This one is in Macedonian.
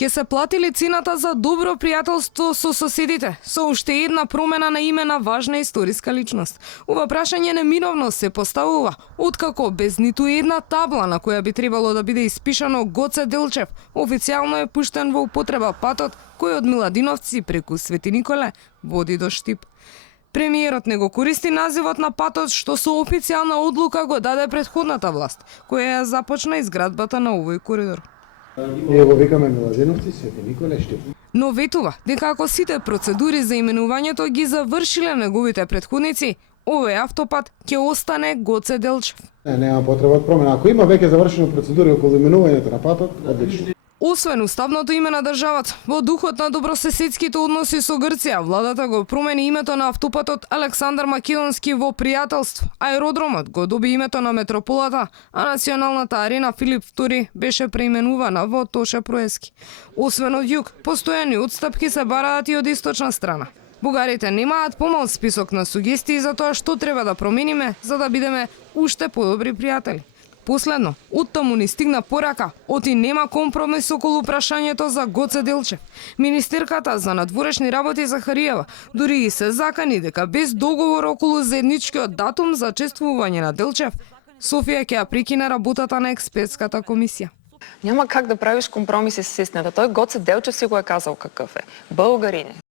Ке се плати ли цената за добро пријателство со соседите, со уште една промена на име на важна историска личност? Ова прашање неминовно се поставува, откако без ниту една табла на која би требало да биде испишано Гоце Делчев, официјално е пуштен во употреба патот кој од Миладиновци преку Свети Николе води до Штип. Премиерот не го користи називот на патот што со официјална одлука го даде претходната власт, која ја започна изградбата на овој коридор. Ние го викаме Миладиновци, Свети Николе, Штип. Но ветува дека ако сите процедури за именувањето ги завршиле неговите претходници, овој автопат ќе остане Гоце Делчев. Нема потреба од промена. Ако има веќе завршени процедури околу именувањето на патот, одлично. Освен уставното име на државата, во духот на добрососедските односи со Грција, владата го промени името на автопатот Александар Македонски во пријателство. Аеродромот го доби името на метрополата, а националната арена Филип II беше преименувана во Тоше Проески. Освен од југ, постојани отстапки се бараат и од источна страна. Бугарите немаат помал список на сугестии за тоа што треба да промениме за да бидеме уште подобри пријатели. Последно, оттаму ни стигна порака, оти нема компромис околу прашањето за Гоце Делчев. Министерката за надворешни работи Захариева дури и се закани дека без договор околу заедничкиот датум за чествување на Делчев, Софија ќе ја прекине работата на експертската комисија. Няма как да правиш компромиси с истината. Тој Гоце Делчев си го е казал какъв е. Българин е.